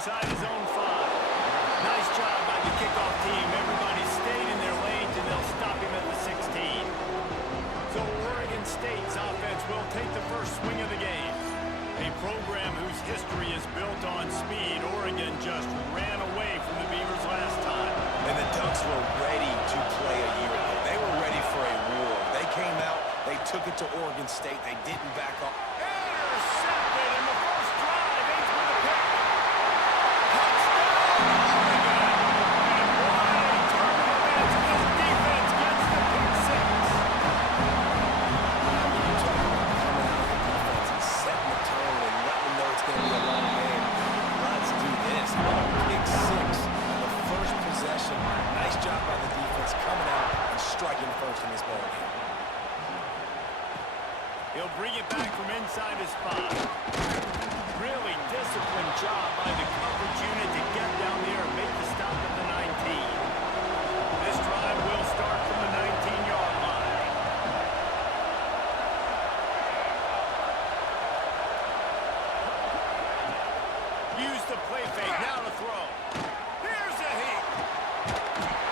inside his own 5. Nice job by the kickoff team. Everybody stayed in their lanes, and they'll stop him at the 16. So Oregon State's offense will take the first swing of the game. A program whose history is built on speed. Oregon just ran away from the Beavers last time. And the Ducks were ready to play a year ago. They were ready for a war. They came out, they took it to Oregon State. They didn't back off. Intercepted in the first drive. Aids with the pick. Touchdown, Oregon! And what a turn of events as this defense gets the pick 6. You're talking about coming out of the defense and setting the tone and letting them know it's going to be a long game. Let's do this. Pick 6 on the first possession. Nice job by the defense coming out and striking first in this ball game. He'll bring it back from inside his 5. Really disciplined job by the coverage unit to get down there and make the stop at the 19. This drive will start from the 19-yard line. Use the play fake. Now to throw. Here's a heat.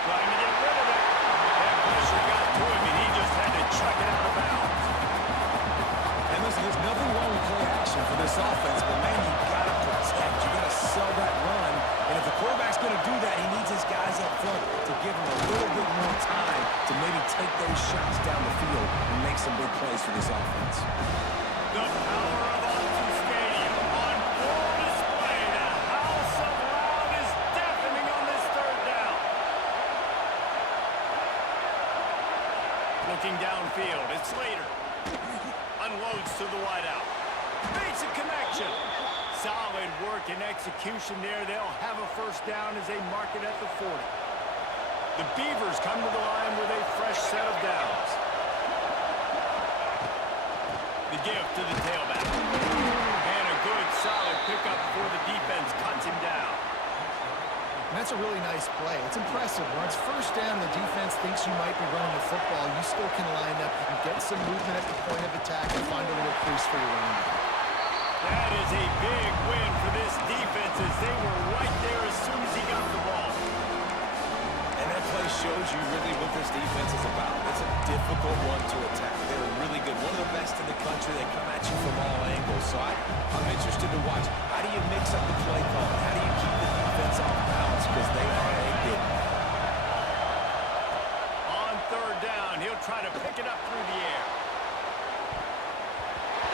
Trying to get rid of it. That pressure got to him, and he just had to chuck it out of bounds. And listen, there's nothing wrong with play action for this offense, but man, you gotta protect. You gotta sell that run. And if the quarterback's gonna do that, he needs his guys up front to give him a little bit more time to maybe take those shots down the field and make some big plays for this offense. The power of Ncaa Stadium on full display. The house of loud is deafening on this 3rd down. Looking downfield, it's Slater. Unloads to the wideout. Makes a connection. Solid work and execution there. They'll have a first down as they mark it at the 40. The Beavers come to the line with a fresh set of downs. The give to the tailback. And a good, solid pickup for the defense. Cuts him down. And that's a really nice play. It's impressive. When it's first down, the defense thinks you might be running the football. You still can line up. You can get some movement at the point of attack and find a little crease for your running back. That is a big win for this defense as they were right there as soon as he got the ball. And that play shows you really what this defense is about. It's a difficult one to attack. They're really good. One of the best in the country. They come at you from all angles. So I'm interested to watch. How do you mix up the play call? How do you keep the defense off balance? Because they are a good. On 3rd down, he'll try to pick it up through the air.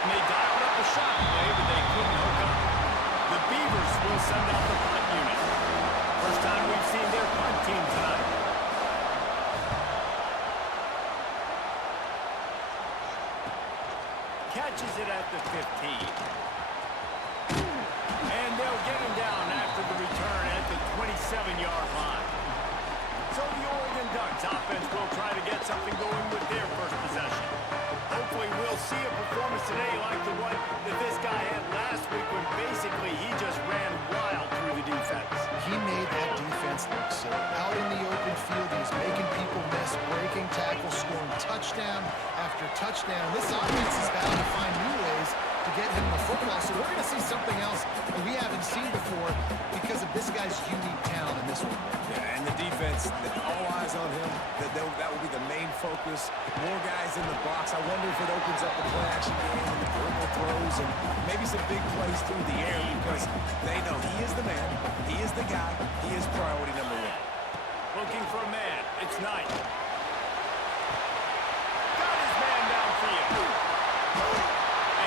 And they dialed up the shot play, but they couldn't hook up. The Beavers will send out the punt unit. First time we've seen their punt team tonight. Catches it at the 15. And they'll get him down after the return at the 27-yard line. So the Oregon Ducks offense will try to get something going with their first possession. Hopefully we'll see a performance today like the one that this guy had last week when basically he just ran wild through the defense. He made that defense look silly. Out in the open field, he's making people miss, breaking tackles, scoring touchdown after touchdown. This offense is bound to find new ways to get him the football. So we're going to see something else that we haven't seen before because of this guy's unique talent in this one. Yeah, and the defense, all eyes on him. That will be the main focus. More guys in the box. I wonder if it opens up the play action game and the dribble throws and maybe some big plays through the air because they know he is the man, he is the guy, he is priority number 1. Looking for a man. It's Knight. Got his man downfield.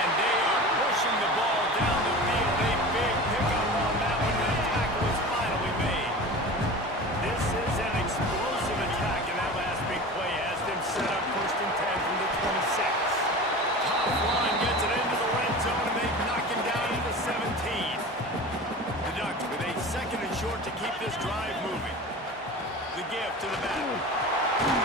And they are pushing the ball down the field. A big pickup on that one. The tackle is finally made. This is an explosive attack, and that last big play has them set up 1st and 10 from the 26. Top line gets it into the red zone, and they knock him down to the 17. The Ducks with a 2nd and short to keep this drive moving. The give to the back.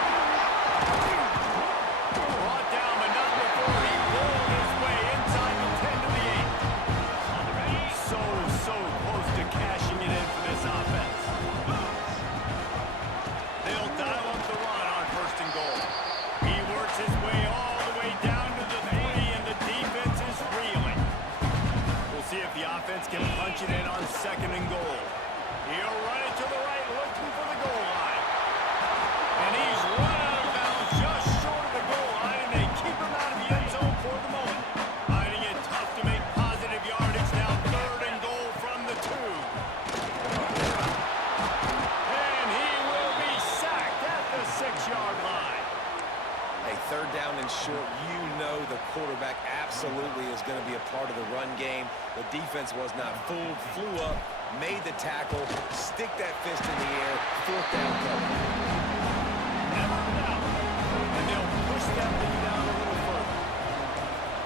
20-yard line. Hey, third down and short, you know the quarterback absolutely is going to be a part of the run game. The defense was not fooled, flew up, made the tackle, stick that fist in the air, fourth down cover. Never in doubt. And they'll push that thing down a little further.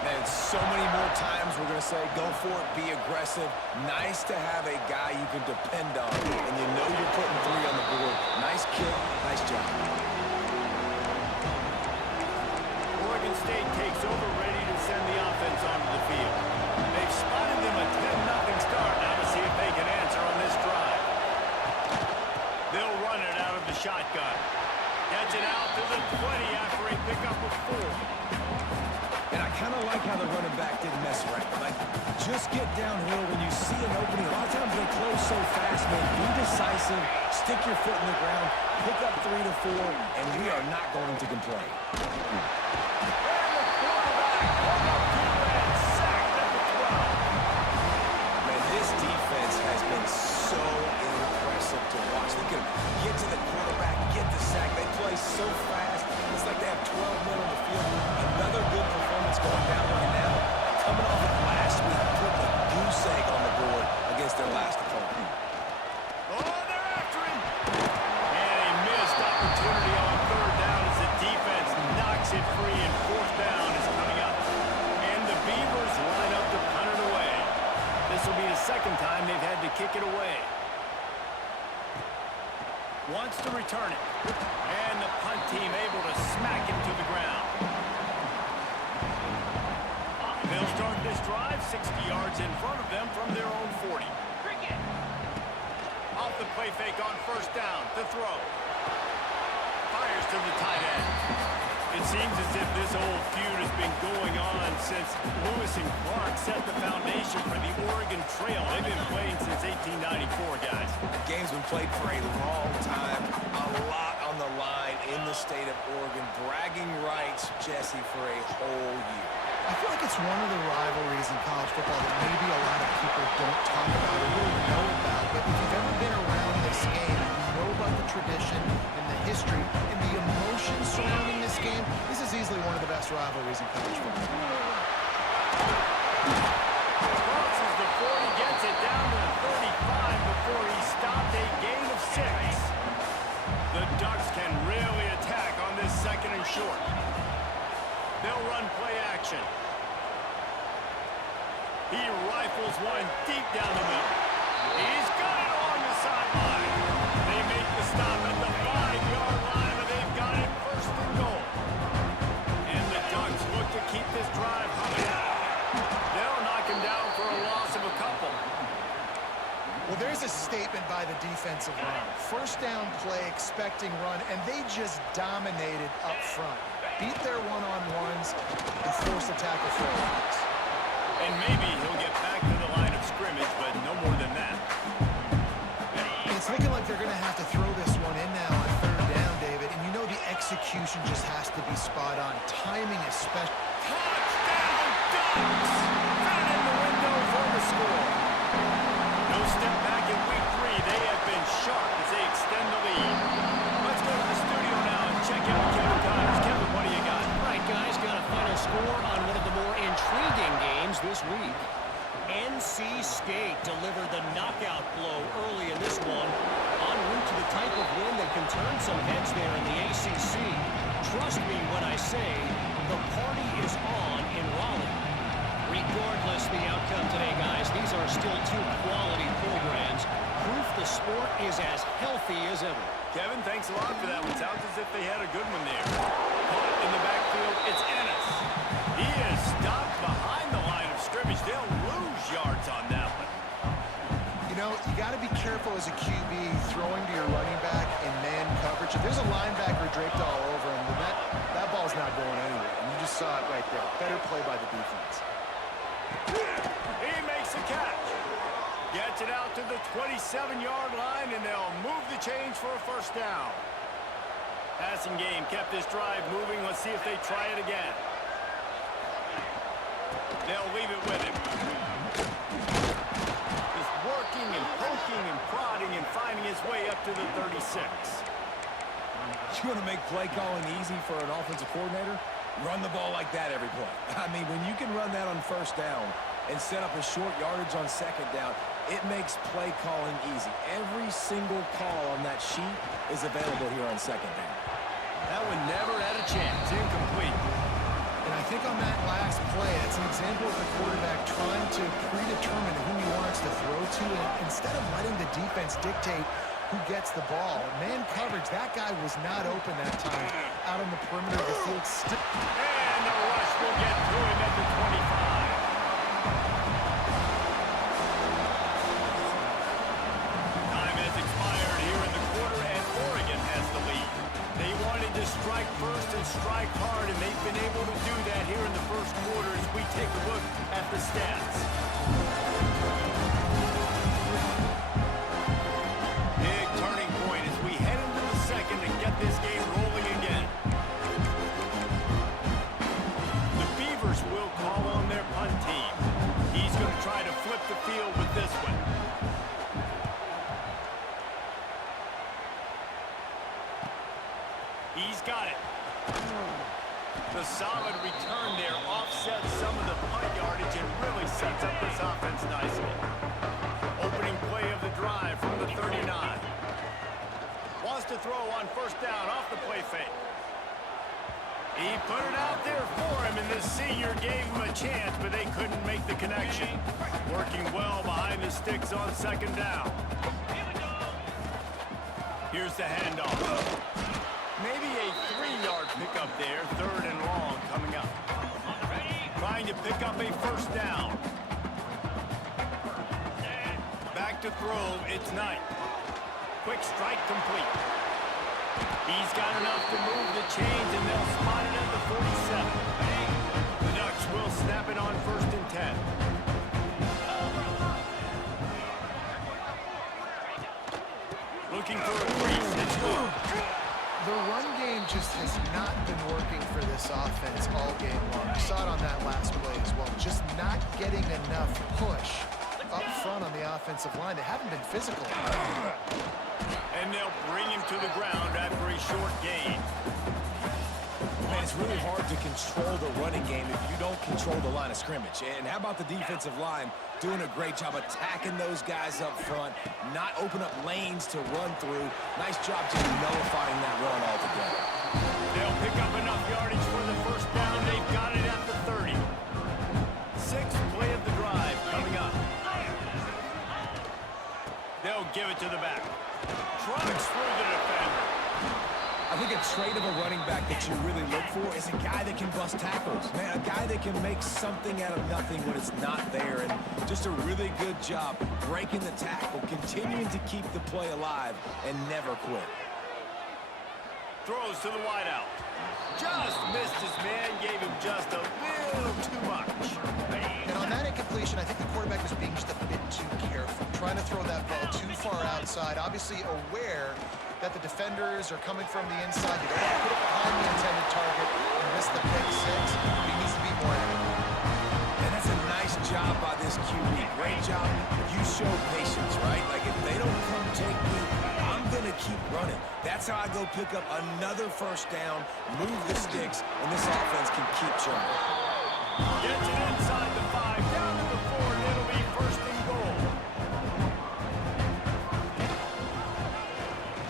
Man, so many more times we're going to say, go for it, be aggressive. Nice to have a guy you can depend on, and you know you're putting 3 on the board. Nice kick, nice job. Oregon State takes over, ready to send the offense onto the field. They've spotted them a 10-0 start. Now to see if they can answer on this drive. They'll run it out of the shotgun. Gets it out to the 20 after a pickup of 4. And I kind of like how the running back didn't mess around. Like, just get downhill when you see an opening. A lot of times they close so fast, man. Be decisive, stick your foot in the ground, pick up 3 to 4, and we are not going to complain. Man, this defense has been so impressive to watch. They can get to the quarterback, get the sack. They play so fast. It's like they have 12 men on the field. Another good performance going down right now. Coming off of last week, putting a goose egg on the board against their last opponent. Oh, they're after him. And a missed opportunity on third down as the defense knocks it free, and fourth down is coming up. And the Beavers line up to punt it away. This will be the second time they've had to kick it away. Wants to return it. And the punt team able to smack him to the ground. They'll start this drive 60 yards in front of them from their own 40. Off the play fake on first down. To throw. Fires to the tight end. It seems as if this old feud has been going on since Lewis and Clark set the foundation for the Oregon Trail. They've been playing since 1894, guys. The game's been played for a long time. A lot on the line in the state of Oregon. Bragging rights, Jesse, for a whole year. I feel like it's one of the rivalries in college football that maybe a lot of people don't talk about or really know about. But if you've ever been around this game, you know about the tradition and the history and the emotion surrounding this game. This is easily one of the best rivalries in college football. Crosses the 40, gets it down to the 35 before he stopped a gain of 6. The Ducks can really attack on this second and short. They'll run play action. He rifles one deep down the middle. He's got it along the sideline. They make the stop at the 5-yard line, and they've got it first and goal. And the Ducks look to keep this drive humming. They'll knock him down for a loss of a couple. Well, there's a statement by the defensive line. First down play, expecting run, and they just dominated up front. Beat their one-on-ones and force a tackle forward. And maybe he'll get back to the line of scrimmage, but no more than that. It's looking like they're going to have to throw this one in now on third down, David. And you know the execution just has to be spot on. Timing is special. Touchdown, Ducks! Right in the window for the score. No step back in week 3. They have been sharp as they extend the lead. Let's go to the studio now and check out Kevin Connors. Kevin, what do you got? All right, guys, got a final score on one of the more intriguing games this week. NC State delivered the knockout blow early in this one, en route to the type of win that can turn some heads there in the ACC. Trust me when I say the party is on in Raleigh. Regardless the outcome today, guys, these are still 2 quality programs. Proof the sport is as healthy as ever. Kevin, thanks a lot for that one. Sounds as if they had a good one there. Caught in the backfield, it's Ennis. He is stopped behind the line of scrimmage. They'll lose yards on that one. You know, you got to be careful as a QB throwing to your running back in man coverage. If there's a linebacker draped all over him, then that ball's not going anywhere. And you just saw it right there. Better play by the defense. He makes the catch. Gets it out to the 27-yard line, and they'll move the change for a first down. Passing game kept this drive moving. Let's see if they try it again. They'll leave it with him. Just working and poking and prodding and finding his way up to the 36. You want to make play calling easy for an offensive coordinator? Run the ball like that every play. I mean, when you can run that on first down and set up a short yardage on second down, it makes play calling easy. Every single call on that sheet is available here on second down. That one never had a chance. Incomplete. And I think on that last play, it's an example of the quarterback trying to predetermine who he wants to throw to, and instead of letting the defense dictate who gets the ball. Man coverage, that guy was not open that time out on the perimeter of the field. And the rush will get through him at the 25. Time has expired here in the quarter, and Oregon has the lead. They wanted to strike first and strike hard, and they've been able to do that here in the first quarter as we take a look at the stats. Big turning point as we head into the second and get this game rolling again. The Beavers will call on their punt team. He's going to try to flip the field with this one. He's got it. The solid return there offsets some of the punt yardage and really sets up this offense nicely. Opening play of the drive from the 39. Wants to throw on first down off the play fake. He put it out there for him, and this senior gave him a chance, but they couldn't make the connection. Working well behind the sticks on second down. Here's the handoff. Maybe a 3-yard pickup there, third and long coming up. Trying to pick up a first down. Back to throw, it's Knight. Quick strike complete. He's got enough to move the chains, and they'll spot it at the 47. The Ducks will snap it on first and 10. Looking for a crease, it's good. The run game just has not been working for this offense all game long. We saw it on that last play as well. Just not getting enough push up front on the offensive line. They haven't been physical. And they'll bring him to the ground after a short gain. Man, it's really hard to control the running game if you don't control the line of scrimmage. And how about the defensive line doing a great job attacking those guys up front, not open up lanes to run through. Nice job just nullifying that run altogether. They'll pick up enough yardage for the first down. They've got it at the 30. Sixth play of the drive coming up. They'll give it to the back. Trucks through the defender. I think a trait of a running back that you really look for is a guy that can bust tackles. Man, a guy that can make something out of nothing when it's not there. And just a really good job breaking the tackle, continuing to keep the play alive, and never quit. Throws to the wideout. Just missed his man, gave him just a little too much. And on that incompletion, I think the quarterback was being just a bit too careful, trying to throw that ball too far outside, obviously aware that the defenders are coming from the inside. You don't want to put it behind the intended target and miss the pick six, but he needs to be more accurate. And that's a nice job by this QB. Great job. You show patience, right? Like, if they don't come take me, I'm going to keep running. That's how I go pick up another first down, move the sticks, and this offense can keep jumping. Gets it inside the 5, down to the 4, and it'll be first and goal.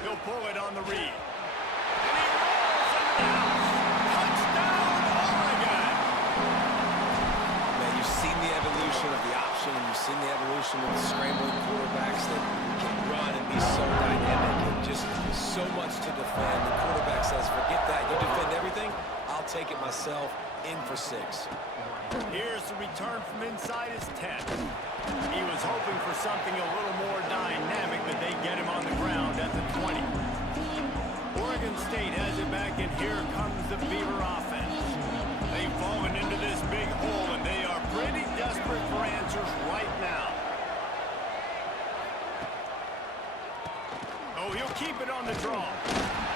He'll pull it on the read. And he rolls into the house. Touchdown, Oregon! Man, you've seen the evolution of the option, and you've seen the evolution of the scrambling quarterbacks that can run and be so dynamic and just so much to defend. The quarterback says, forget that. You defend everything, I'll take it myself. In for 6. Here's the return from inside his 10. He was hoping for something a little more dynamic, but they get him on the ground at the 20. Oregon State has it back, and here comes the Beaver offense. They've fallen into this big hole, and they are pretty desperate for answers right now. Oh, he'll keep it on the draw.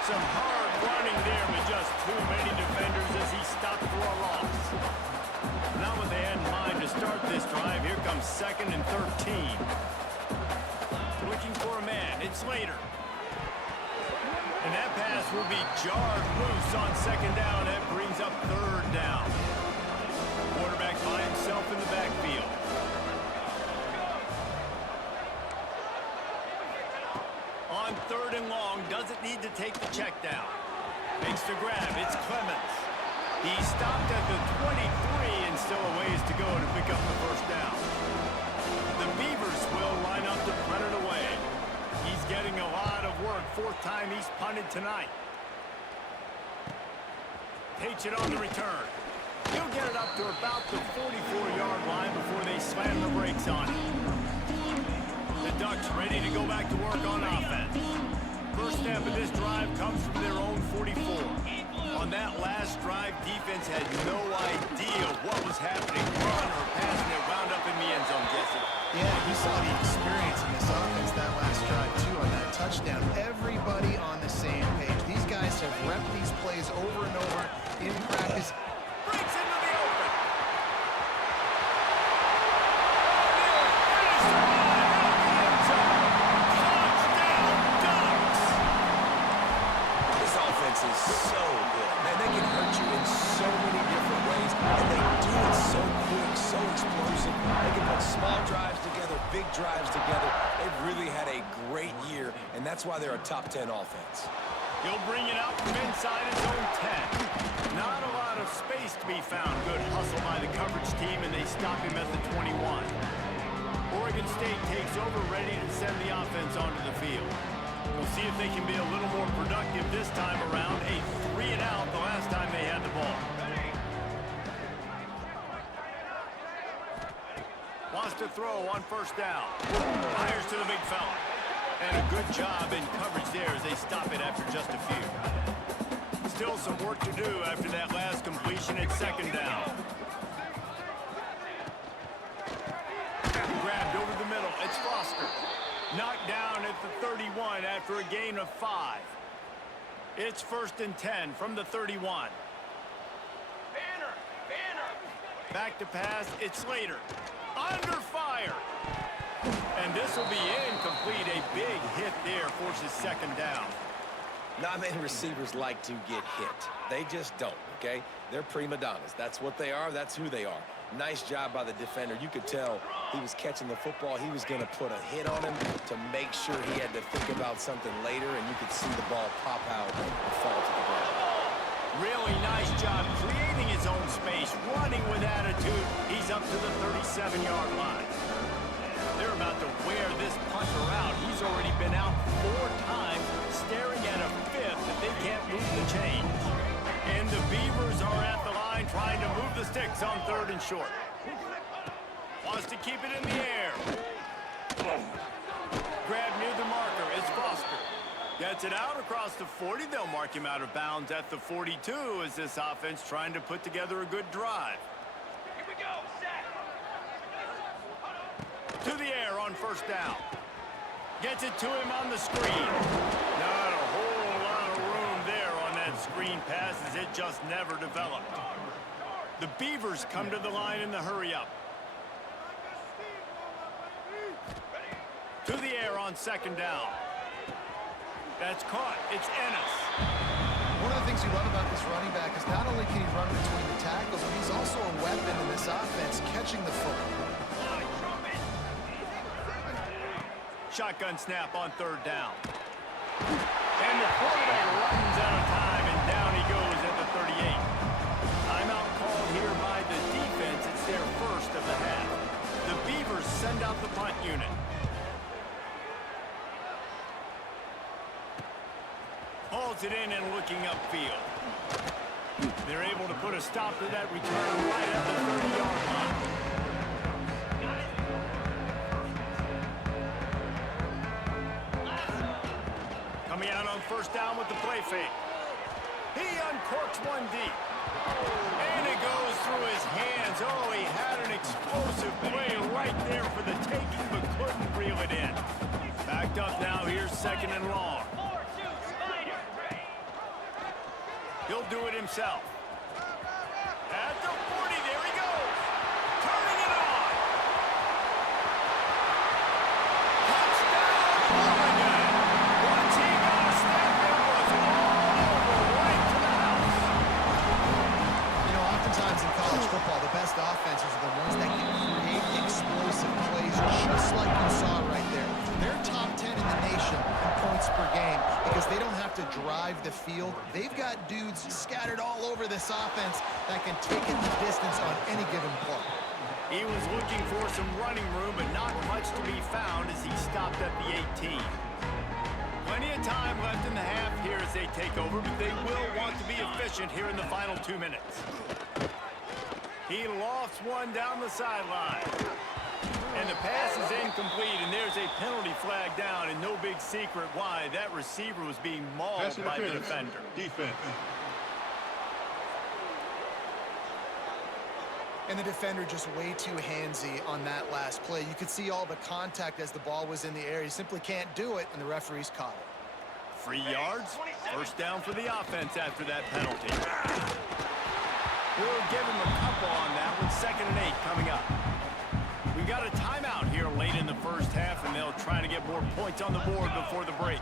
Some hard running there with just too many defenders as he stopped for a loss. Not what they had in mind to start this drive. Here comes second and 13. Looking for a man. It's Slater. And that pass will be jarred loose on second down. That brings up third down. Quarterback by himself in the backfield. On third and long, doesn't need to take the check down. Makes the grab, it's Clemens. He stopped at the 23 and still a ways to go to pick up the first down. The Beavers will line up to punt it away. He's getting a lot of work. Fourth time he's punted tonight. Takes it on the return. He'll get it up to about the 44-yard line before they slam the brakes on it. The Ducks ready to go back to work on offense. First snap of this drive comes from their own 44. On that last drive, defense had no idea what was happening. Run or pass, and it wound up in the end zone, Jesse. Yeah, you saw the experience in this offense that last drive, too, on that touchdown. Everybody on the same page. These guys have repped these plays over and over in practice. Breaks into the open. This offense is so good. Man, they can hurt you in so many different ways, and they do it so quick, so explosive. They can put small drives together, big drives together. They've really had a great year, and that's why they're a top 10 offense. He'll bring it out from inside his own 10. Not a lot of space to be found. Good hustle by the coverage team, and they stop him at the 21. Oregon State takes over, ready to send the offense onto the field. We'll see if they can be a little more productive this time around. A 3-and-out the last time they had the ball. Wants to throw on first down. Fires to the big fella. And a good job in coverage there as they stop it after just a few. Still some work to do after that last completion at second down. Grabbed over the middle. It's Foster. Knocked down at the 31 after a gain of 5. It's 1st and 10 from the 31. Back to pass. It's Slater. Under fire. And this will be incomplete. A big hit there forces second down. Not many receivers like to get hit. They just don't, okay? They're prima donnas. That's what they are. That's who they are. Nice job by the defender. You could tell he was catching the football. He was going to put a hit on him to make sure he had to think about something later, and you could see the ball pop out and fall to the ground. Really nice job creating his own space, running with attitude. He's up to the 37-yard line. They're about to wear this punter out. He's already been out 4 times, staring at a 5th if they can't move the chains. And the Beavers are at the line trying to move the sticks on 3rd and short. Wants to keep it in the air. Grab near the marker. It's Foster. Gets it out across the 40. They'll mark him out of bounds at the 42 as this offense trying to put together a good drive. Here we go. Set. To the air on first down. Gets it to him on the screen. Not a whole lot of room there on that screen pass as it just never developed. The Beavers come to the line in the hurry-up. To the air on second down. That's caught. It's Ennis. One of the things you love about this running back is not only can he run between the tackles, but he's also a weapon in this offense, catching the football. Shotgun snap on 3rd down. And the quarterback runs out of time, and down he goes at the 38. Timeout called here by the defense. It's their first of the half. The Beavers send out the punt unit. Hauls it in and looking upfield. They're able to put a stop to that return right at the 30-yard line. Coming out on first down with the play fake. He uncorks one deep. And it goes through his hands. Oh, he had an explosive play right there for the taking, but couldn't reel it in. Backed up now. Here's 2nd and long. He'll do it himself. At the 40, there he goes. Turning it on. Touchdown, Oregon. Once he got a step, it was drive the field. They've got dudes scattered all over this offense that can take it the distance on any given play. He was looking for some running room, but not much to be found as he stopped at the 18. Plenty of time left in the half here as they take over, but they will want to be efficient here in the final 2 minutes. He lofts one down the sideline. And the pass is incomplete, and there's a penalty flag down, and no big secret why. That receiver was being mauled by the defender. Defense. And the defender just way too handsy on that last play. You could see all the contact as the ball was in the air. He simply can't do it, and the referees caught it. 3 yards, first down for the offense after that penalty. We'll give him a couple on that one. 2nd and 8 coming up. We got a timeout here late in the first half, and they'll try to get more points on the board before the break.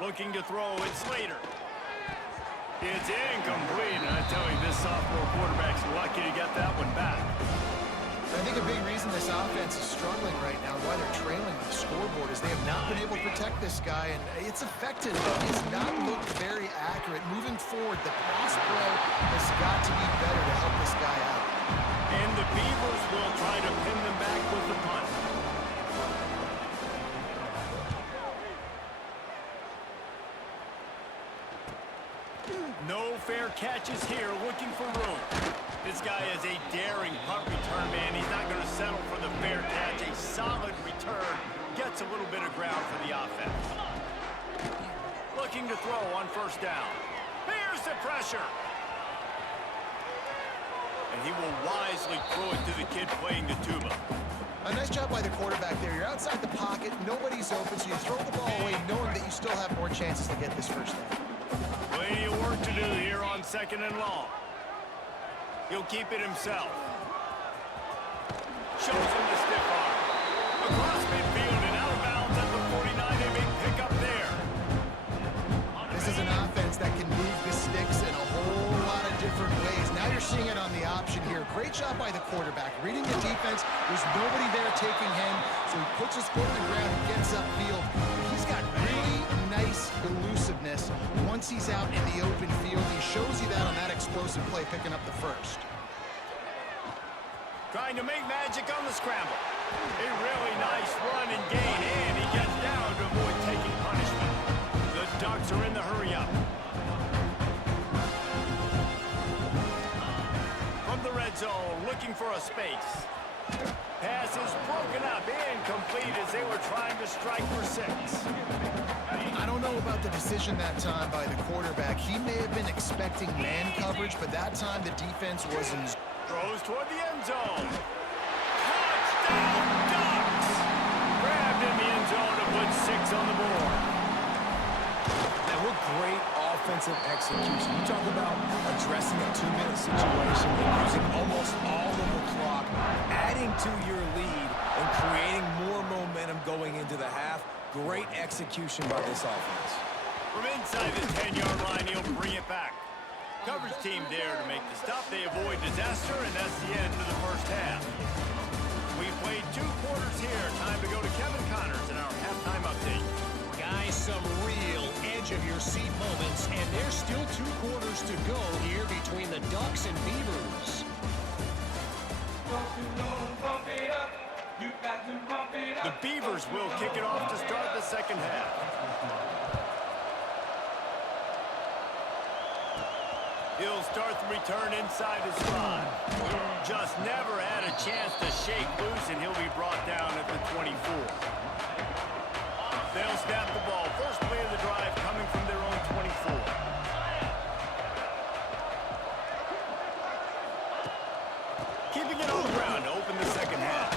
Looking to throw, it's Slater. It's incomplete, and I tell you, this sophomore quarterback's lucky to get that one back. I think a big reason this offense is struggling right now, why they're trailing the scoreboard, is they have not been able to protect this guy, and it's effective, but he's not looked very accurate. Moving forward, the pass play has got to be better to help this guy out. And the Beavers will try to pin them back with the punt. No fair catches here, looking for room. This guy is a daring punt return man. He's not going to settle for the fair catch. A solid return gets a little bit of ground for the offense. Looking to throw on 1st down. Here's the pressure. And he will wisely throw it to the kid playing the tuba. A nice job by the quarterback there. You're outside the pocket, nobody's open, so you throw the ball away knowing that you still have more chances to get this first down. Plenty of work to do here on 2nd and long. He'll keep it himself. Shows him the stiff arm. Across midfield and out of bounds at the 49. A big pickup there. This is an offense that can move the sticks in a whole lot of different ways. Now you're seeing it on the option here. Great job by the quarterback. Reading the defense, there's nobody there taking him, so he puts his foot in the ground and gets upfield. He's got really nice elusiveness once he's out in the open field. He shows you that on that explosive play, picking up the first. Trying to make magic on the scramble. A really nice run and gain, and he gets down to avoid taking punishment. The Ducks are in the hurry-up. From the red zone, looking for a space. Pass is broken up, incomplete as they were trying to strike for 6. I don't know about the decision that time by the quarterback. He may have been expecting man coverage, but that time the defense wasn't. Throws toward the end zone. Touchdown, Ducks! Grabbed in the end zone to put 6 on the board. Now, what great offensive execution. You talk about addressing a 2-minute situation and using almost all of the clock, adding to your lead and creating more momentum going into the half. Great execution by this offense. From inside the 10-yard line, he'll bring it back. Coverage team there to make the stop. They avoid disaster, and that's the end of the first half. We've played 2 quarters here. Time to go to Kevin Connors in our halftime update. Guys, some real edge-of-your-seat moments, and there's still 2 quarters to go here between the Ducks and Beavers. The Beavers will kick it off to start the second half. He'll start the return inside his spot. Just never had a chance to shake loose, and he'll be brought down at the 24. They'll snap the ball. First play of the drive coming from their own 24. Keeping it on the ground to open the second half.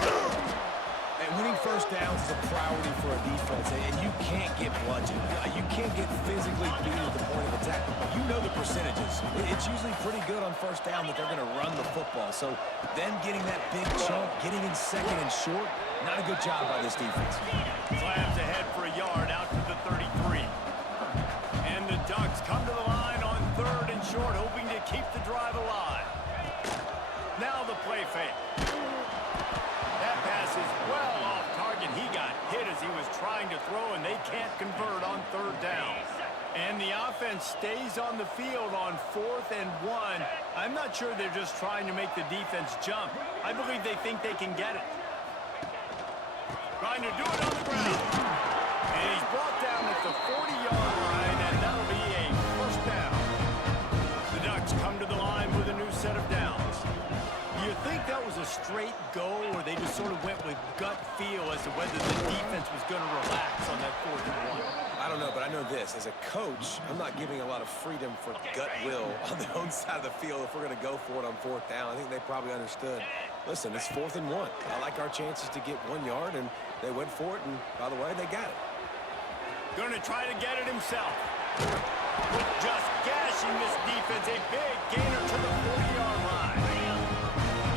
And winning first downs is a priority for a defense, and you can't get bludgeoned. You can't get physically beat at the point of attack. You know the percentages. It's usually pretty good on first down that they're going to run the football. So then getting that big chunk, getting in second and short, not a good job by this defense. Slams ahead for a yard out to the 33. And the Ducks come to the line on 3rd and short, hoping to keep the drive alive. Now the play fake. That pass is well off target. He got hit as he was trying to throw, and they can't convert on third down. And the offense stays on the field on 4th and 1. I'm not sure they're just trying to make the defense jump. I believe they think they can get it. Trying to do it on the ground. And he's brought down at the 40-yard line, and that'll be a first down. The Ducks come to the line with a new set of downs. Do you think that was a straight go, or they just sort of went with gut feel as to whether the defense was going to relax on that 4th and 1? I don't know, but I know this. As a coach, I'm not giving a lot of freedom for gut will on their own side of the field if we're going to go for it on 4th down. I think they probably understood. Listen, it's 4th and 1. I like our chances to get 1 yard, and they went for it, and by the way, they got it. Going to try to get it himself. Just gashing this defense. A big gainer to the 40-yard line.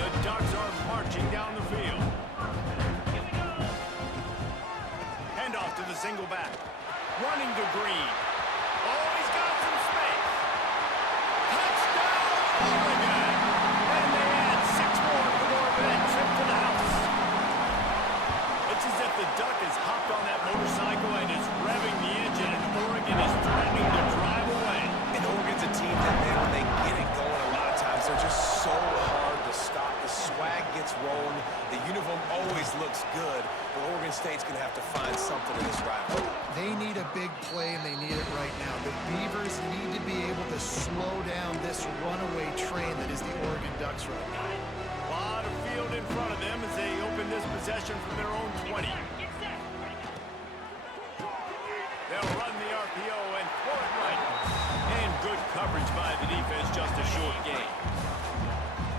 The Ducks are marching down the field. Handoff to the single back. Running to Green. Oh, he's got some space. Touchdown, Oregon! And they add 6 more to the Oregon trip to the house. It's as if the Duck has hopped on that motorcycle and is revving the engine, and Oregon is threatening to drive away. And Oregon's a team that, man, when they get it going, a lot of times they're just so hard to stop. The swag gets rolling. The uniform always looks good. But Oregon State's going to have to find something in this rivalry. They need a big play, and they need it right now. The Beavers need to be able to slow down this runaway train that is the Oregon Ducks right now. A lot of field in front of them as they open this possession from their own 20. They'll run the RPO and throw it right. And good coverage by the defense, just a short gain.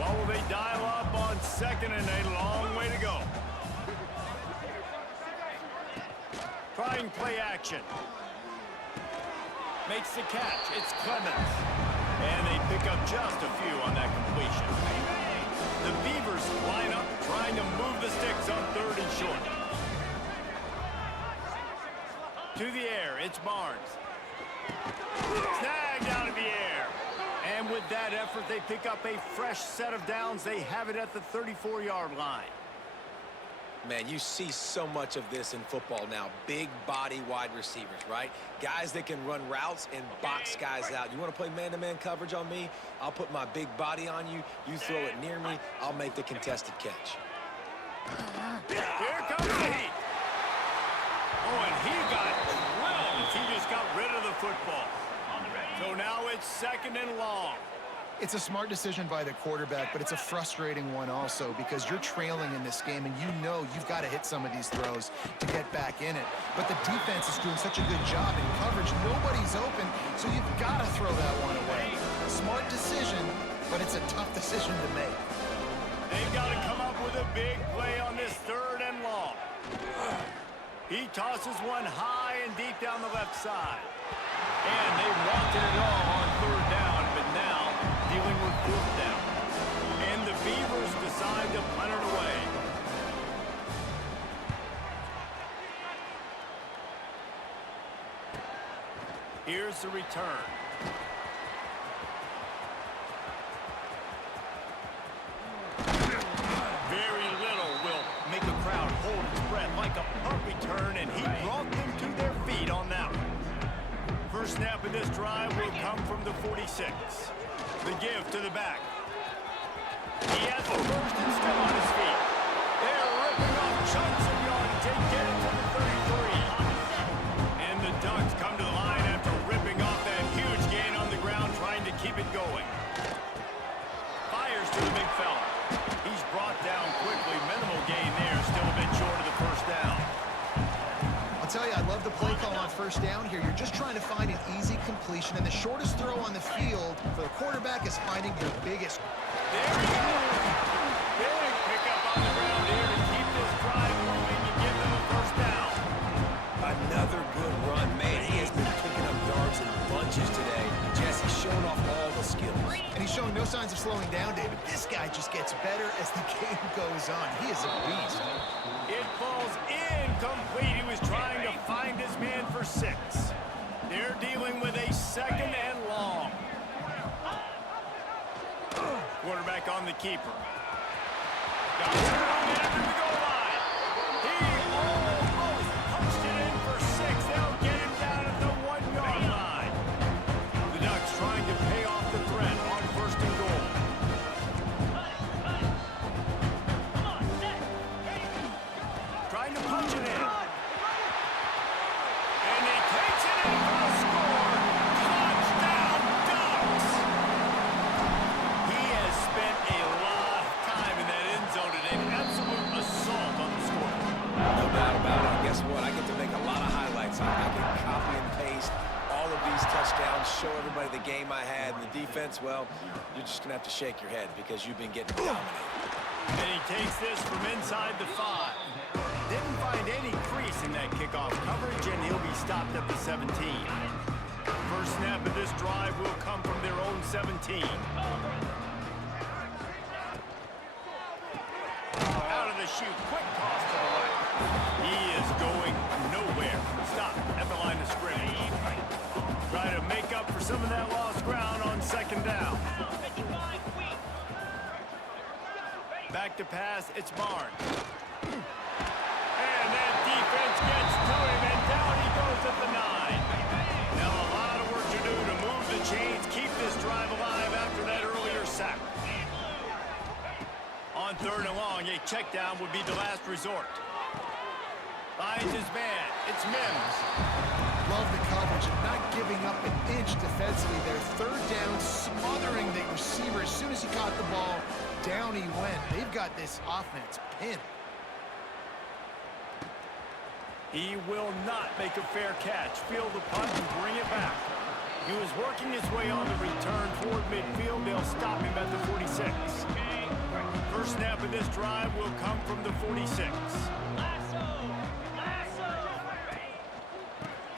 Well, will they dial up on 2nd and a long way to go? Trying play action. Makes the catch. It's Clemens. And they pick up just a few on that completion. The Beavers line up, trying to move the sticks on 3rd and short. To the air, it's Barnes. Snagged out of the air. And with that effort, they pick up a fresh set of downs. They have it at the 34-yard line. Man, you see so much of this in football now. Big body wide receivers, right? Guys that can run routes and box guys out. You want to play man-to-man coverage on me? I'll put my big body on you. You throw it near me, I'll make the contested catch. Here comes the heat. Oh, and he got drilled as he just got rid of the football. So now it's 2nd and long. It's a smart decision by the quarterback, but it's a frustrating one also because you're trailing in this game and you know you've got to hit some of these throws to get back in it. But the defense is doing such a good job in coverage. Nobody's open, so you've got to throw that one away. Smart decision, but it's a tough decision to make. They've got to come up with a big play on this 3rd and long. He tosses one high and deep down the left side. And they wanted it all on 3rd down, but now dealing with 4th down. And the Beavers decide to punt it away. Here's the return. Very little will make a crowd hold its breath like a punt return, and he brought them to their feet on that one. First snap of this drive will come from the 46. The give to the back. He has the first and still on his feet. They're ripping off chunks of yardage. They get it to the 33. And the Ducks come to the line after ripping off that huge gain on the ground, trying to keep it going. Fires to the big fella. He's brought down quickly. Minimal gain there. Still a bit short of the first down. I'll tell you, I love the play call on 1st down here. You're just trying to find an easy completion, and the shortest throw on the field for the quarterback is finding your biggest. There he goes. Big pickup on the ground here to keep this drive moving and give them a first down. Another good run, man. He has been picking up yards in bunches today. Jesse's showing off all the skills. And he's showing no signs of slowing down, David. This guy just gets better as the game goes on. He is a beast. It falls incomplete. He was trying to find his man for 6. They're dealing with a 2nd and long. Quarterback on the keeper. Got it on after the goal line. He almost punched it in for defense, well, you're just going to have to shake your head because you've been getting dominated. And he takes this from inside the 5. Didn't find any crease in that kickoff coverage, and he'll be stopped at the 17. First snap of this drive will come from their own 17. Out of the chute, quick toss to the right. He is going nowhere. Stop at the line of scrimmage. Try to make up for some of that lost ground on second down. Back to pass, it's Barnes. And that defense gets to him, and down he goes at the 9. Now a lot of work to do to move the chains, keep this drive alive after that earlier sack. On 3rd and long, a check down would be the last resort. Finds his man, it's Mims. Love the coverage and not giving up an inch defensively there. 3rd down, smothering the receiver. As soon as he caught the ball, down he went. They've got this offense pinned. He will not make a fair catch. Field the punt and bring it back. He was working his way on the return toward midfield. They'll stop him at the 46. First snap of this drive will come from the 46.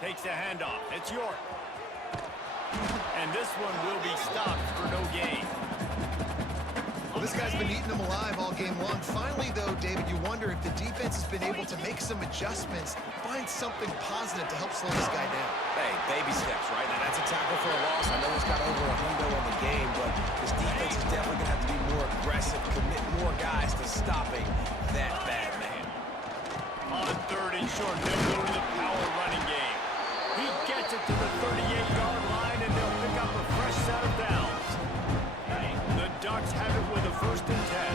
Takes the handoff. It's York. And this one will be stopped for no gain. Well, this guy's been eating them alive all game long. Finally, though, David, you wonder if the defense has been able to make some adjustments, find something positive to help slow this guy down. Hey, baby steps, right? Now, that's a tackle for a loss. I know he's got over a hundo on the game, but this defense is definitely going to have to be more aggressive, commit more guys to stopping that bad man. On 3rd and short, they'll go to the power running game. He gets it to the 38-yard line, and they'll pick up a fresh set of downs. The Ducks have it with a 1st and 10.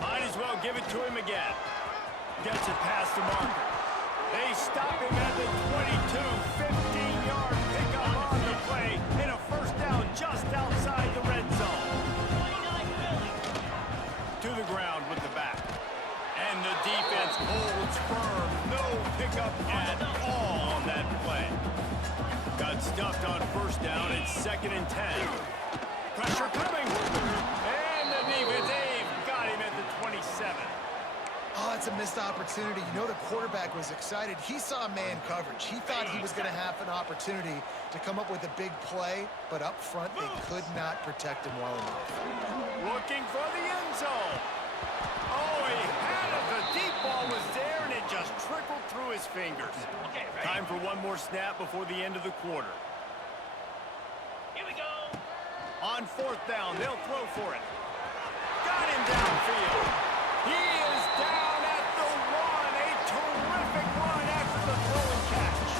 Might as well give it to him again. Gets it past the marker. They stop him at the 22, 15-yard pickup on the play, and a 1st down just outside the red zone. To the ground with the back. And the defense holds firm. No pickup at all on that play. Got stuffed on 1st down. It's 2nd and 10. Pressure coming. And the defense, they've got him at the 27. Oh, it's a missed opportunity. You know the quarterback was excited. He saw man coverage. He thought he was going to have an opportunity to come up with a big play, but up front, they could not protect him well enough. Looking for the end zone. Oh, he had it. The deep ball was there, and it just trickled through his fingers. Time for one more snap before the end of the quarter. Here we go. On 4th down, they'll throw for it. Got him downfield. He is down at the 1. A terrific run after the throw and catch.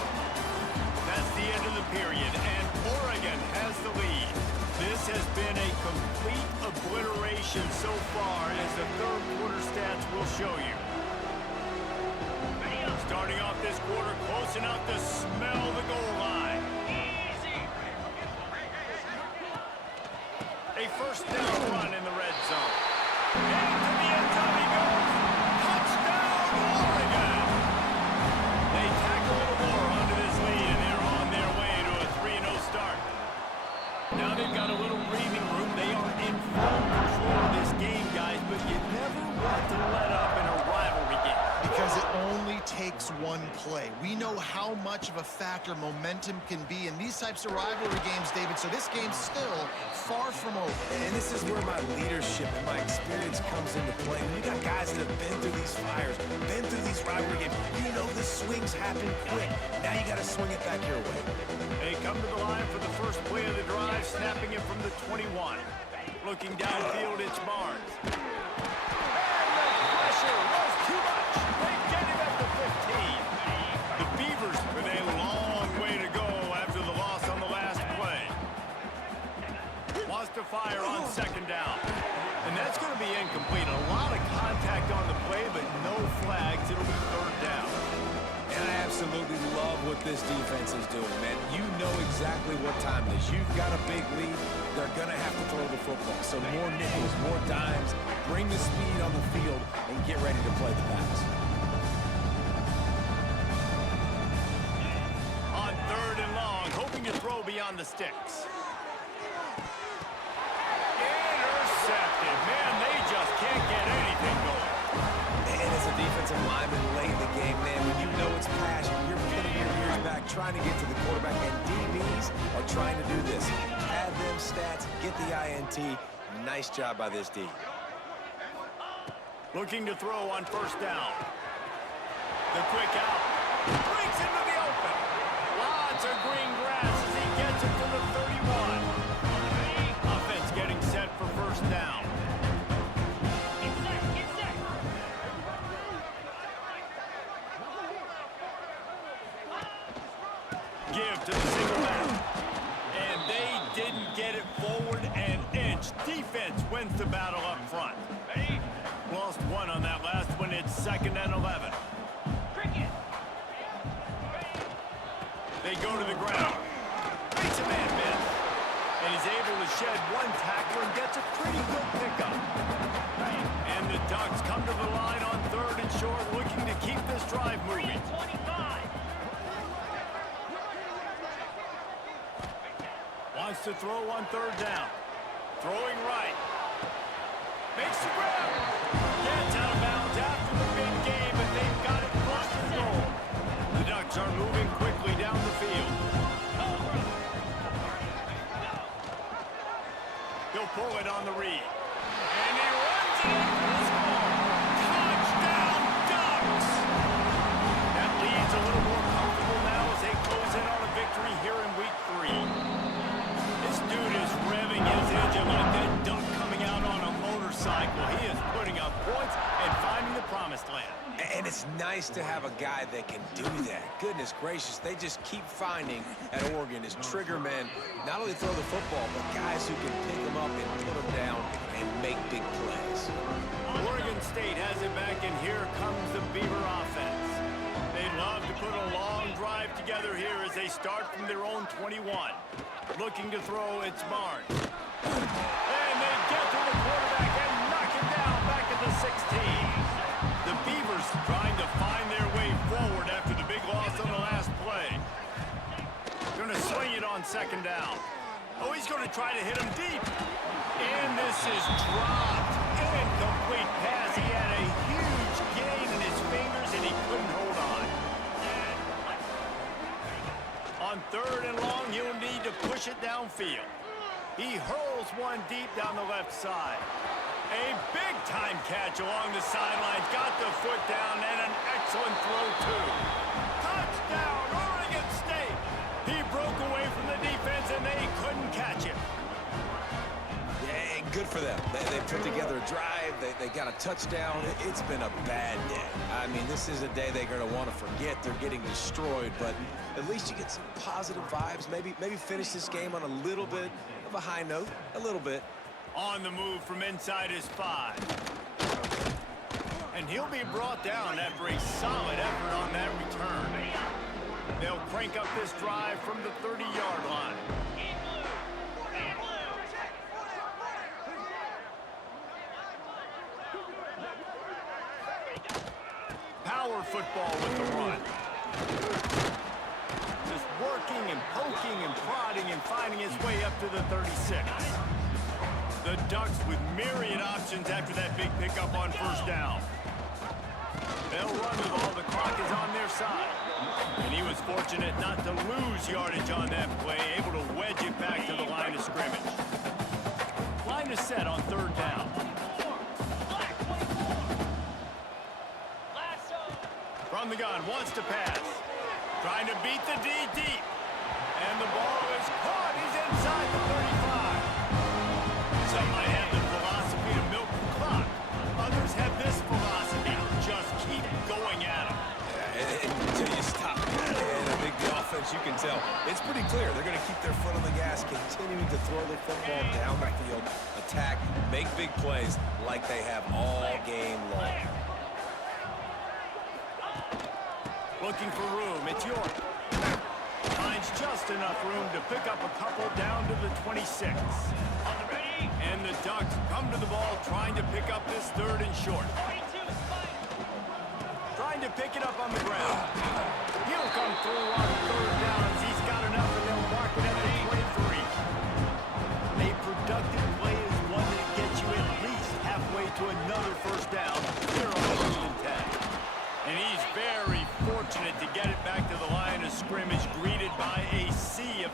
That's the end of the period, and Oregon has the lead. This has been a complete obliteration so far, as the 3rd quarter stats will show you. Starting off this quarter close enough to smell the goal line. Easy. A 1st down run in the red zone. Into the end zone he goes. Touchdown, Oregon! They tack a little more onto this lead, and they're on their way to a 3-0 start. Now they've got a little breathing room. They are in full control of this game, guys, but you never want to let up in a rivalry game. Because it only takes one play. We know how much of a factor momentum can be in these types of rivalry games, David, so this game's still far from over. And this is where my leadership and my experience comes into play. When you got guys that have been through these fires, been through these rivalry games, you know the swings happen quick. Now you got to swing it back your way. They come to the line for the first play of the drive, snapping it from the 21. Looking downfield, it's Barnes. And the pressure was too much. They get him at the 15. The Beavers with a long way to go after the loss on the last play. Wants to fire on 2nd down. And that's going to be incomplete. A lot of contact on the play, but no flags. It'll be 3rd down. And I absolutely love what this defense is doing, man. You know exactly what time it is. You've got a big lead. They're going to have to throw the football. So more nickels, more dimes, bring the speed on the field, and get ready to play the pass. On 3rd and on the sticks. Intercepted. Man, they just can't get anything going. And as a defensive lineman late in the game, man, when you know it's passion, you're pinning your ears back, trying to get to the quarterback, and DBs are trying to do this. Add them stats, get the INT. Nice job by this D. Looking to throw on first down. The quick out. Breaks into the open. Lots of green grass as he gets it to the 31. Offense getting set for first down. Get set, get set. Give to the single back. And they didn't get it forward an inch. Defense wins the battle up front. Ready? Lost one on that last one. It's 2nd and 11. Cricket. They go to the ground. Makes a man miss. And he's able to shed one tackler and gets a pretty good pickup. And the Ducks come to the line on 3rd and short, looking to keep this drive moving. 25. Wants to throw on 3rd down. Throwing right. Makes the grab. Gets out of bounds after the big game, and they've got it close to goal. The Ducks are moving quickly down the field. He'll pull it on the read. And he runs it in for the score. Touchdown, Ducks! That lead's a little more comfortable now as they close in on a victory here in Week 3. This dude is revving his engine like that duck coming out on a motorcycle. He is putting up points and finding the promised land. And it's nice to have a guy that can do that. Goodness gracious, they just keep finding at Oregon is trigger men. Not only throw the football, but guys who can pick them up and put them down and make big plays. Oregon State has it back, and here comes the Beaver offense. They love to put a long drive together here as they start from their own 21. Looking to throw, it's Barnes. And they get to the quarterback and knock it down back at the 16. The Beavers trying to find their way forward after the big loss on the last play. Going to swing it on 2nd down. Oh, he's going to try to hit him deep. And this is dropped. Incomplete pass. He had a huge gain in his fingers, and he couldn't hold on. On 3rd and long, he'll need to push it downfield. He hurls one deep down the left side. A big-time catch along the sidelines. Got the foot down, and an excellent throw, too. Touchdown, Oregon State! He broke away from the defense, and they couldn't catch him. Yeah, good for them. They put together a drive. They got a touchdown. It's been a bad day. I mean, this is a day they're going to want to forget. They're getting destroyed, but at least you get some positive vibes. Maybe finish this game on a little bit of a high note. A little bit. On the move from inside his 5. And he'll be brought down after a solid effort on that return. They'll crank up this drive from the 30-yard line. In blue. In blue. Power football with the run. Just working and poking and prodding and finding his way up to the 36. The Ducks with myriad options after that big pickup on first down. They'll run with all the clock is on their side. And he was fortunate not to lose yardage on that play, able to wedge it back to the line of scrimmage. Line is set on 3rd down. From the gun, wants to pass. Trying to beat the D deep. And the ball is caught. He's inside the 35. Some might have the philosophy to milk the clock. Others have this philosophy. Just keep going at them. Until you stop. And I think the offense, you can tell, it's pretty clear. They're going to keep their foot on the gas, continuing to throw the football down the field, attack, make big plays like they have all game long. Looking for room. It's York. Finds just enough room to pick up a couple down to the 26. On the ready. And the Ducks come to the ball trying to pick up this 3rd and short. 42 is fine. Trying to pick it up on the ground. He'll come through on 3rd down as he's got enough, and they'll mark it at the 29.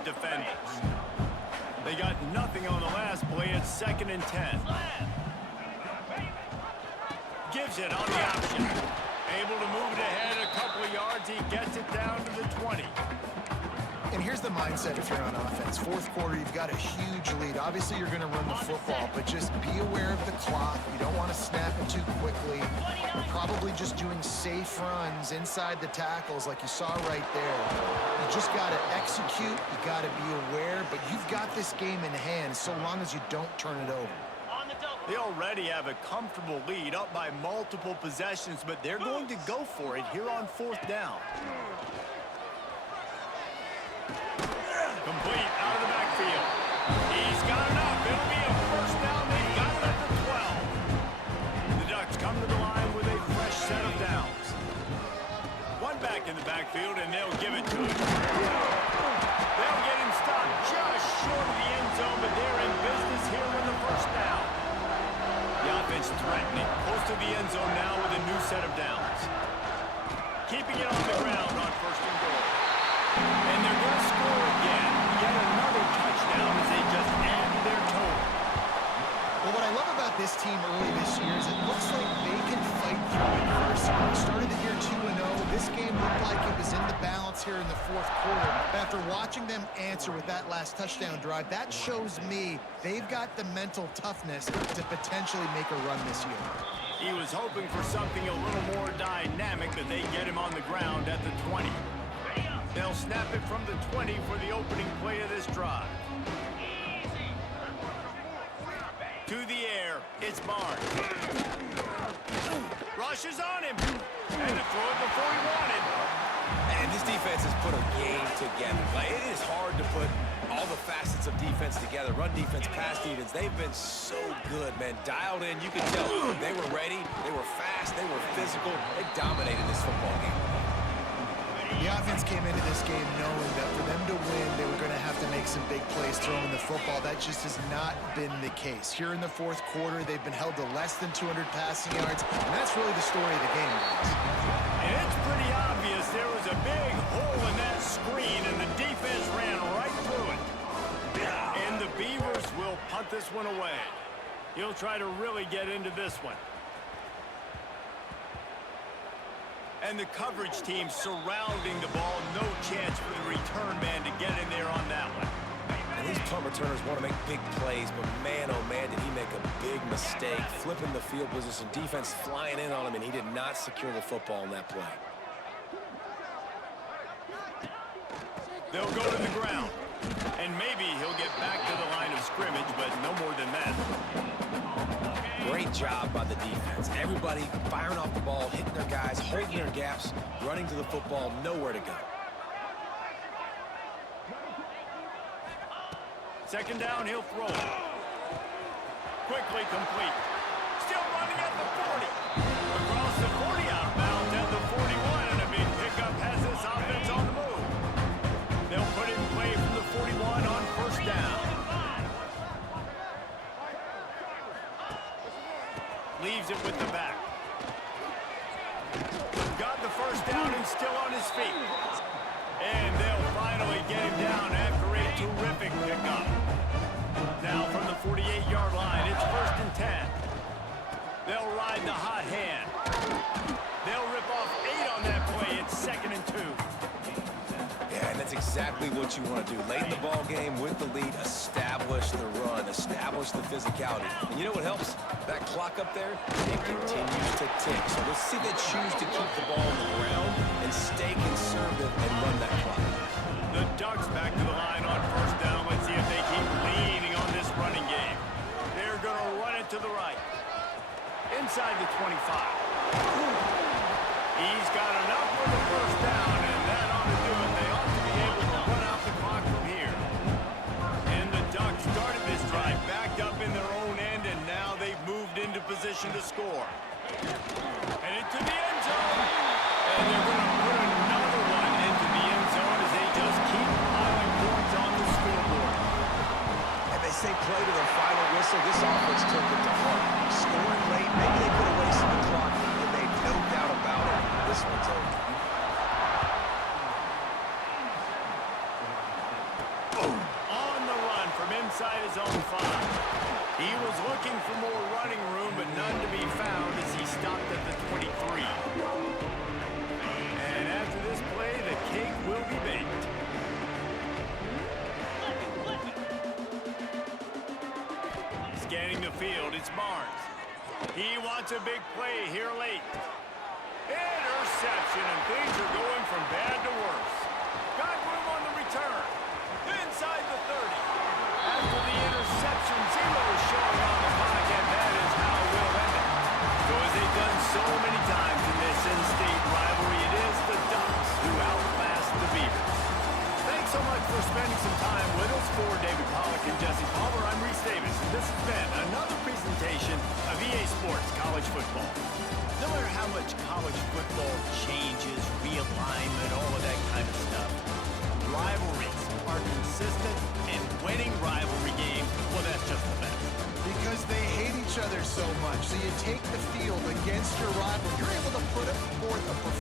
of defenders. They got nothing on the last play. It's 2nd and 10. Gives it on the option. Able to move it ahead a couple of yards. He gets it down to the 20. And here's the mindset if you're on offense. Fourth quarter, you've got a huge lead. Obviously, you're going to run the football, but just be aware of the clock. You don't want to snap it too quickly. You're probably just doing safe runs inside the tackles like you saw right there. You just got to execute. You got to be aware, but you've got this game in hand so long as you don't turn it over. They already have a comfortable lead up by multiple possessions, but they're going to go for it here on 4th down. Complete out of the backfield. He's got enough. It'll be a 1st down. They got it at the 12. The Ducks come to the line with a fresh set of downs. One back in the backfield, and they'll give it to him. They'll get him stopped just short of the end zone, but they're in business here with the 1st down. The offense threatening, close to the end zone now with a new set of downs. Keeping it on the ground on 1st and goal. And they're going to score again. Yet another touchdown as they just add to their total. Well, what I love about this team early this year is it looks like they can fight through adversity. We started the year 2-0. This game looked like it was in the balance here in the 4th quarter. But after watching them answer with that last touchdown drive, that shows me they've got the mental toughness to potentially make a run this year. He was hoping for something a little more dynamic, but they get him on the ground at the 20. They'll snap it from the 20 for the opening play of this drive. To the air, it's Barnes. Rushes on him. And to throw it before he wanted. And this defense has put a game together. Like, it is hard to put all the facets of defense together. Run defense, pass defense. They've been so good, man. Dialed in, you can tell. They were ready. They were fast. They were physical. They dominated this football game. The offense came into this game knowing that for them to win, they were going to have to make some big plays throwing the football. That just has not been the case. Here in the 4th quarter, they've been held to less than 200 passing yards, and that's really the story of the game, guys. And it's pretty obvious there was a big hole in that screen, and the defense ran right through it. And the Beavers will punt this one away. He'll try to really get into this one. And the coverage team surrounding the ball. No chance for the return man to get in there on that one. And these punt returners want to make big plays, but man, oh man, did he make a big mistake. Flipping the field position, defense flying in on him, and he did not secure the football in that play. They'll go to the ground. And maybe he'll get back to the line of scrimmage, but no more than that. Great job by the defense. Everybody firing off the ball, hitting their guys, holding their gaps, running to the football, nowhere to go. 2nd down, he'll throw it. Quickly complete. Still running at the 40. Across the 40, out of bounds at the 41, and a big pickup has this offense on the move. They'll put it in play from the 41 on 1st down. Leaves it with the back. Got the 1st down and still on his feet. And they'll finally get him down after a terrific pickup. Now from the 48-yard line, it's 1st and 10. They'll ride the hot hand. They'll rip off 8 on that play. It's 2nd and 2. Yeah, and that's exactly what you want to do. Late in the ball game with the lead, establish the run, establish the physicality. And you know what helps? That clock up there, it continues to tick. So we'll see they choose to keep the ball on the ground and stay conservative and run that clock. The Ducks back to the line on 1st down. Let's see if they keep leaning on this running game. They're going to run it to the right. Inside the 25. He's got enough for the 1st down, and that ought to do it. They ought to be able to run out the clock from here. And the Ducks started this drive backed up in their own end, and now they've moved into position to score. And into the end zone. And they're going to put another one into the end zone as they just keep piling points on the scoreboard. And they say play to their final whistle. This offense took it to heart. Scoring late, maybe they could have wasted the clock, but they no doubt about it. This one's over. his own 5. He was looking for more running room, but none to be found as he stopped at the 23. And after this play, the cake will be baked. Scanning the field, it's Barnes. He wants a big play here late. Interception, and things are going from bad to worse. Got room on the return. Inside the 30. After the interception, 0 showing on the clock, and that is how we'll end it. So as they've done so many times in this in-state rivalry, it is the Ducks who outlast the Beavers. Thanks so much for spending some time with us. For David Pollack and Jesse Palmer, I'm Reese Davis, and this has been another presentation of EA Sports College Football. No matter how much college football changes, realignment, all of that kind of stuff, rivalries are consistent, and winning rivalry games, well, that's just the best. Because they hate each other so much. So you take the field against your rival. You're able to put forth a